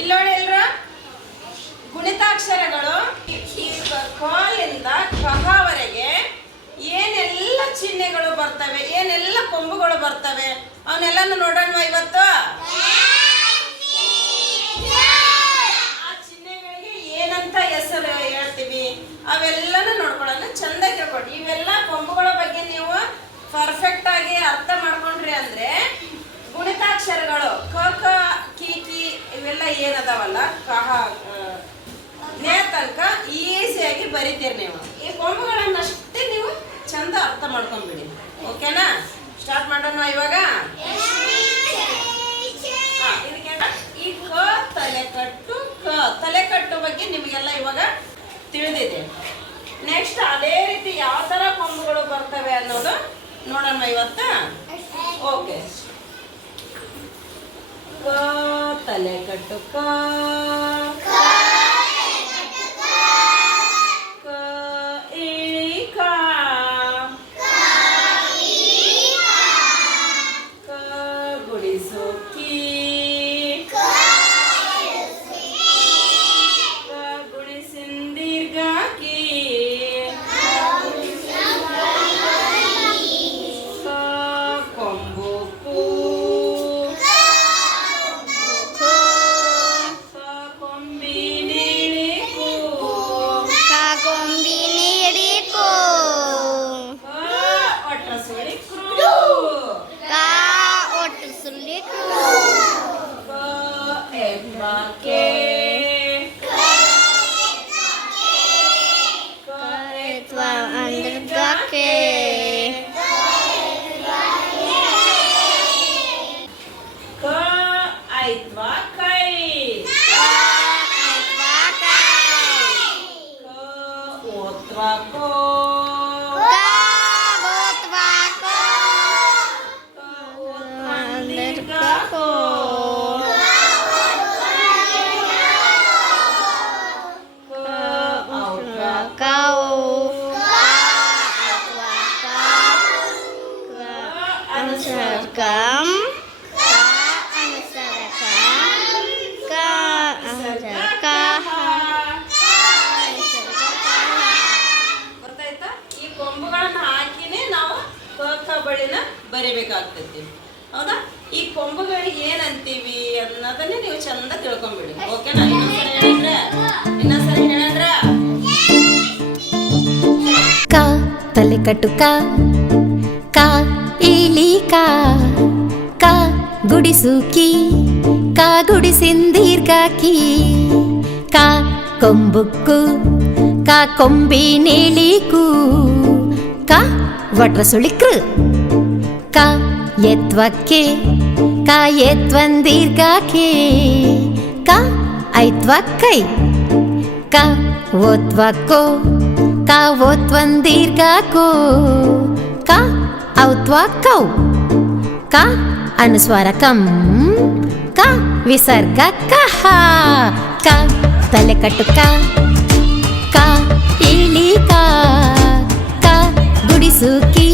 ಇಲ್ಲೋಡಿ ಎಲ್ರು ಗುಣಿತಾಕ್ಷರಗಳು ಕಾಲಿಂದ ಕಹವರೆಗೆ ಏನೆಲ್ಲ ಚಿಹ್ನೆಗಳು ಬರ್ತವೆ, ಏನೆಲ್ಲ ಕೊಂಬುಗಳು ಬರ್ತವೆ ಅವನ್ನೆಲ್ಲನೂ ನೋಡೋಣ ಇವತ್ತು. ಆ ಚಿಹ್ನೆಗಳಿಗೆ ಏನಂತ ಹೆಸರು ಹೇಳ್ತೀವಿ ಅವೆಲ್ಲನೂ ನೋಡ್ಕೊಳ್ಳೋಣ. ಚಂದ ತಿಳ್ಕೊಂಡು ಇವೆಲ್ಲ ಕೊಂಬುಗಳ ಬಗ್ಗೆ ನೀವು ಪರ್ಫೆಕ್ಟ್ ಆಗಿ ಅರ್ಥ ಮಾಡ್ಕೊಂಡ್ರಿ ಅಂದ್ರೆ ಗುಣಿತಾಕ್ಷರಗಳು ಕ ಕ ಕಿ ಕಿ ಇವೆಲ್ಲ ಏನದಾವಲ್ಲ ಕಹ ನೇ ತನಕ ಈಸಿಯಾಗಿ ಬರಿತೀರಿ ನೀವು. ಈ ಕೊಂಬುಗಳನ್ನಷ್ಟೇ ನೀವು ಚಂದ ಅರ್ಥ ಮಾಡ್ಕೊಂಡ್ಬಿಡಿ. ಓಕೆನಾ? ಸ್ಟಾರ್ಟ್ ಮಾಡೋಣ ಇವಾಗ. ಈ ಕ ತಲೆಕಟ್ಟು, ಕ ತಲೆಕಟ್ಟು ಬಗ್ಗೆ ನಿಮಗೆಲ್ಲ ಇವಾಗ ತಿಳಿದಿದೆ. ನೆಕ್ಸ್ಟ್ ಅದೇ ರೀತಿ ಯಾವ ತರ ಕೊಂಬುಗಳು ಬರ್ತವೆ ಅನ್ನೋದು ನೋಡೋಣ ಇವತ್ತ. ಓಕೆ, ಕ ತಲೆಕಟ್ಟು ಕ ಗೊತ್ತಾಯ್ತಾ? ಈ ಕೊಂಬುಗಳನ್ನ ಹಾಕಿನೇ ನಾವು ಬಳಿನ ಬರಿಬೇಕಾಗ್ತೈತಿ. ಹೌದಾ? ಈ ಕೊಂಬುಗಳಿಗೆ ಏನಂತೀವಿ ಅನ್ನೋದನ್ನೇ ನೀವು ಚಂದ ತಿಳ್ಕೊಂಬಿಡಿ. ಓಕೆನಾ? ಇನ್ನೊಂದ್ಸರಿ ಹೇಳಂದ್ರ ಕ ತಲೆಕಟ್ಟು ಕ ಕ ಇಲಿ ಕ ಕ ಗುಡಿಸು ಕಿ ಕ ಗುಡಿಸಿಂದೀರ್ಘ ಕಿ ಕ ಕೊಂಬುಕ್ಕು ಕ ಕೊಂಬಿನೇಳಿಕು ಕ ವಟ್ರ ಸುಳಿಕ್ರು ಕ ಎತ್ವಕ್ಕೆ ಕ ಎತ್ವಂದೀರ್ಘಕ್ಕೆ ಕ ಐತ್ವಕ್ಕೈ ಕ ಓತ್ವಕ್ಕೋ ಕ ಓತ್ವಂದೀರ್ಘಕೋ ಕ ಔತ್ವಕ್ಕೌ ಕ ಅನುಸ್ವಾರ ಕಂ ಕ ವಿಸರ್ಗ ಕಹ ಕ ತಲೆಕಟ್ಟು ಕ ಕ ಇಳಿ ಕ ಕ ಗುಡಿಸು ಕಿ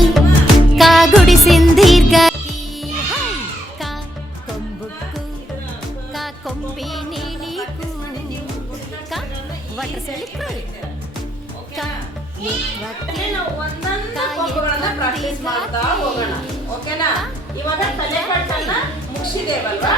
ಕ ಗುಡಿಸಿಂದೀರ್ಘ ಕ ಕೊಂಬುಕ್ಕು ಕ ಕೊಂಬಿನೇಳಿಕು ಕ ವಟ್ರ ಸುಳಿಕ್ರು ಕ ಎತ್ವಕ್ಕೆ ಒಂದೊಂದು ಕೊಂಬುಗಳನ್ನ ಪ್ರಾಕ್ಟೀಸ್ ಮಾಡ್ತಾ ಹೋಗೋಣ. ಓಕೆನಾ? ಇವಾಗ ತಲೆಕಟ್ಟನ್ನ ಮುಗಿಸಿದೇವಲ್ವಾ?